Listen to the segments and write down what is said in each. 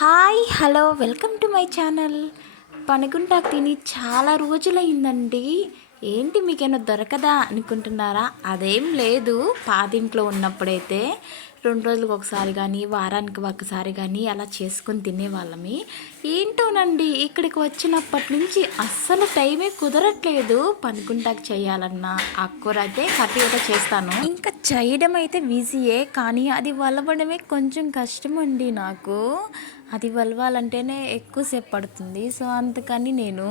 Hi hello welcome to my channel. పనుకుంటాకు తిని చాలా రోజులైందండి. ఏంటి మీకేమో దొరకదా అనుకుంటున్నారా? అదేం లేదు పాతింట్లో ఉన్నప్పుడైతే. రెండు రోజులకు ఒకసారి కానీ వారానికి ఒకసారి కానీ అలా చేసుకొని తినేవాళ్ళమి. ఏంటోనండి ఇక్కడికి వచ్చినప్పటి నుంచి అస్సలు టైమే కుదరట్లేదు పనుకుంటాకు చేయాలన్నా. ఆ కూర అయితే కర్రీగా చేస్తాను. ఇంకా చేయడం అయితే ఈజీయే కానీ అది వలవడమే కొంచెం కష్టం అండి నాకు. అది వలవాలంటేనే ఎక్కువసేపు పడుతుంది. సో అందుకని నేను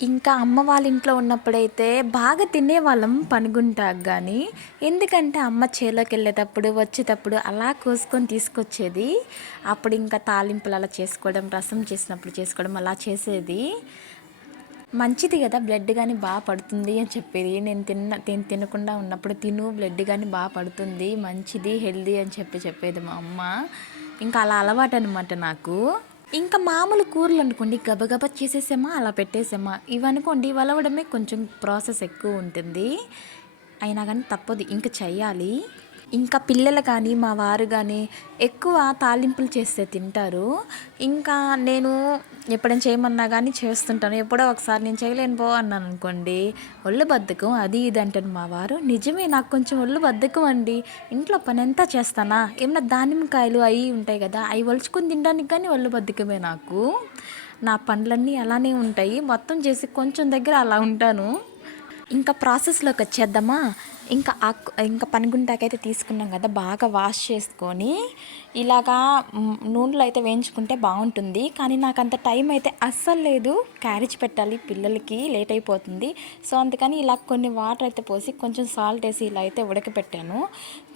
ఇంకా అమ్మ వాళ్ళ ఇంట్లో ఉన్నప్పుడైతే బాగా తినేవాళ్ళం పనుగుంటాకు కానీ ఎందుకంటే అమ్మ చేలోకి వెళ్ళేటప్పుడు వచ్చేటప్పుడు అలా కోసుకొని తీసుకొచ్చేది. అప్పుడు ఇంకా తాలింపులు అలా చేసుకోవడం రసం చేసినప్పుడు చేసుకోవడం అలా చేసేది. మంచిది కదా బ్లడ్ కానీ బాగా పడుతుంది అని చెప్పేది. నేను తిన్న నేను తినకుండా ఉన్నప్పుడు తిను బ్లడ్ కానీ బాగా పడుతుంది మంచిది హెల్దీ అని చెప్పి చెప్పేది మా అమ్మ. ఇంకా అలా అలవాటు అనమాట నాకు. ఇంకా మామూలు కూరలు అనుకోండి గబగబా చేసేసామా అలా పెట్టేసామా. ఇవనుకోండి వలవడమే కొంచెం ప్రాసెస్ ఎక్కువ ఉంటుంది. అయినా కానీ తప్పదు ఇంకా చెయ్యాలి. ఇంకా పిల్లలు కానీ మా వారు కానీ ఎక్కువ తాలింపులు చేస్తే తింటారు. ఇంకా నేను ఎప్పుడైనా చేయమన్నా కానీ చేస్తుంటాను. ఎప్పుడో ఒకసారి నేను చేయలేను పో అన్నాను అనుకోండి. ఒళ్ళు బద్ధకం అది ఇది అంటాను మా వారు. నిజమే నాకు కొంచెం ఒళ్ళు బద్ధకం అండి. ఇంట్లో పని ఎంత చేస్తానా? ఏమన్నా దానిమ్మకాయలు అవి ఉంటాయి కదా అవి ఒలుచుకొని తినడానికి కానీ ఒళ్ళు బద్ధకమే నాకు. నా పండ్లన్నీ అలానే ఉంటాయి. మొత్తం చేసి కొంచెం దగ్గర అలా ఉంటాను. ఇంకా ప్రాసెస్లోకి వచ్చేద్దామా? ఇంకా ఆ ఇంకా పనిగుంటాకైతే తీసుకున్నాం కదా బాగా వాష్ చేసుకొని ఇలాగా నూనెలో అయితే వేయించుకుంటే బాగుంటుంది. కానీ నాకు అంత టైం అయితే అస్సలు లేదు. క్యారేజ్ పెట్టాలి పిల్లలకి లేట్ అయిపోతుంది. సో అందుకని ఇలా కొన్ని వాటర్ అయితే పోసి కొంచెం సాల్ట్ వేసి ఇలా అయితే ఉడకపెట్టాను.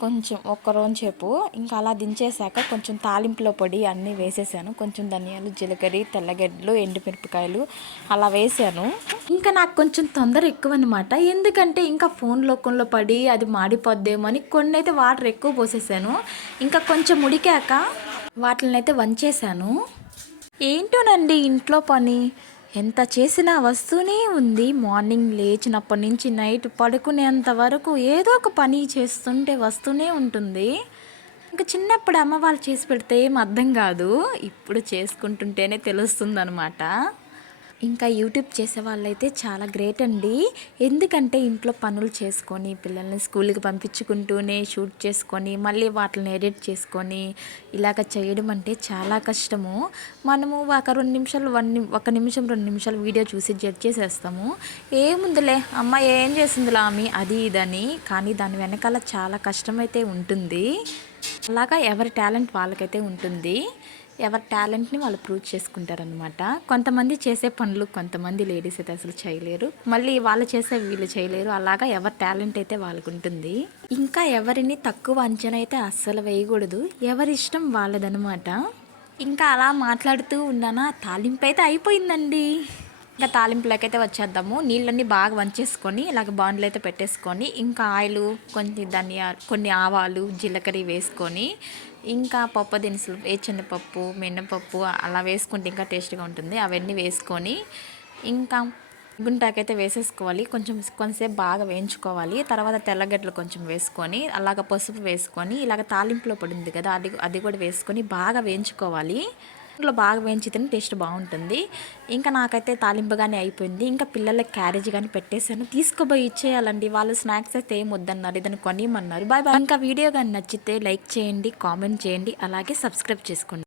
కొంచెం ఒక్క రోజుసేపు. ఇంకా అలా దించేశాక కొంచెం తాలింపులో పొడి అన్నీ వేసేసాను. కొంచెం ధనియాలు జీలకర్ర తెల్లగడ్డలు ఎండుమిరపకాయలు అలా వేసాను. ఇంకా నాకు కొంచెం తొందర ఎక్కువ అనమాట ఎందుకంటే ఇంకా ఫోన్ లోకంలో పడి అది మాడిపోద్దేమో అని కొన్ని అయితే వాటర్ ఎక్కువ పోసేసాను. ఇంకా కొంచెం ఉడికాక వాటిని అయితే వంచేసాను ఏంటోనండి ఇంట్లో పని? ఎంత చేసినా వస్తూనే ఉంది. మార్నింగ్ లేచినప్పటి నుంచి నైట్ పడుకునేంత వరకు ఏదో ఒక పని చేస్తుంటే వస్తూనే ఉంటుంది. ఇంకా చిన్నప్పుడు అమ్మ వాళ్ళు చేసి పెడితే ఏం అర్థం కాదు. ఇప్పుడు చేసుకుంటుంటేనే తెలుస్తుంది అనమాట ఇంకా యూట్యూబ్ చేసే వాళ్ళైతే చాలా గ్రేట్ అండి. ఎందుకంటే ఇంట్లో పనులు చేసుకొని పిల్లల్ని స్కూల్కి పంపించుకుంటూనే షూట్ చేసుకొని మళ్ళీ వాటిని ఎడిట్ చేసుకొని ఇలాగ చేయడం అంటే చాలా కష్టము. మనము ఒక రెండు నిమిషాలు వన్ ఒక నిమిషం రెండు నిమిషాలు వీడియో చూసి జడ్జ్ చేసేస్తాము. ఏముందిలే అమ్మ ఏం చేసిందిలా ఆమె? అది ఇదని. కానీ దాని వెనకాల చాలా కష్టమైతే ఉంటుంది. అలాగా ఎవరి టాలెంట్ వాళ్ళకైతే ఉంటుంది. ఎవరి టాలెంట్ని వాళ్ళు ప్రూవ్ చేసుకుంటారనమాట కొంతమంది చేసే పనులు కొంతమంది లేడీస్ అయితే అసలు చేయలేరు. మళ్ళీ వాళ్ళు చేసే వీళ్ళు చేయలేరు. అలాగా ఎవరి టాలెంట్ అయితే వాళ్ళకు ఉంటుంది. ఇంకా ఎవరిని తక్కువ అంచనా అయితే అస్సలు వేయకూడదు. ఎవరి ఇష్టం వాళ్ళదనమాట ఇంకా అలా మాట్లాడుతూ ఉన్నానా? తాలింపు అయితే అయిపోయిందండి. ఇంకా తాలింపులకైతే అయితే వచ్చేద్దాము. నీళ్ళన్నీ బాగా వంచేసుకొని ఇలాగ బాండ్లు అయితే పెట్టేసుకొని ఇంకా ఆయిల్ కొన్ని ధనియాలు కొన్ని ఆవాలు జీలకర్ర వేసుకొని ఇంకా పప్పు దినుసులు వేచెనపప్పు మినపప్పు అలా వేసుకుంటే ఇంకా టేస్ట్గా ఉంటుంది. అవన్నీ వేసుకొని ఇంకా గుంటాకైతే వేసేసుకోవాలి. కొంచెం కొంతసేపు బాగా వేయించుకోవాలి. తర్వాత తెల్లగడ్డలు కొంచెం వేసుకొని అలాగ పసుపు వేసుకొని ఇలాగ తాలింపులో పడింది కదా అది అది కూడా వేసుకొని బాగా వేయించుకోవాలి. ఇంట్లో బాగా వేయించి టేస్ట్ బాగుంటుంది. ఇంకా నాకైతే తాలింపుగానే అయిపోయింది. ఇంకా పిల్లలకి క్యారేజ్ కానీ పెట్టేశాను. తీసుకుపోయి ఇచ్చేయాలండి. వాళ్ళు స్నాక్స్ అయితే ఏం వద్దన్నారు. ఇదని కొనిమన్నారు బాయ్ బాయ్. ఇంకా వీడియో కానీ నచ్చితే లైక్ చేయండి కామెంట్ చేయండి. అలాగే సబ్స్క్రైబ్ చేసుకోండి.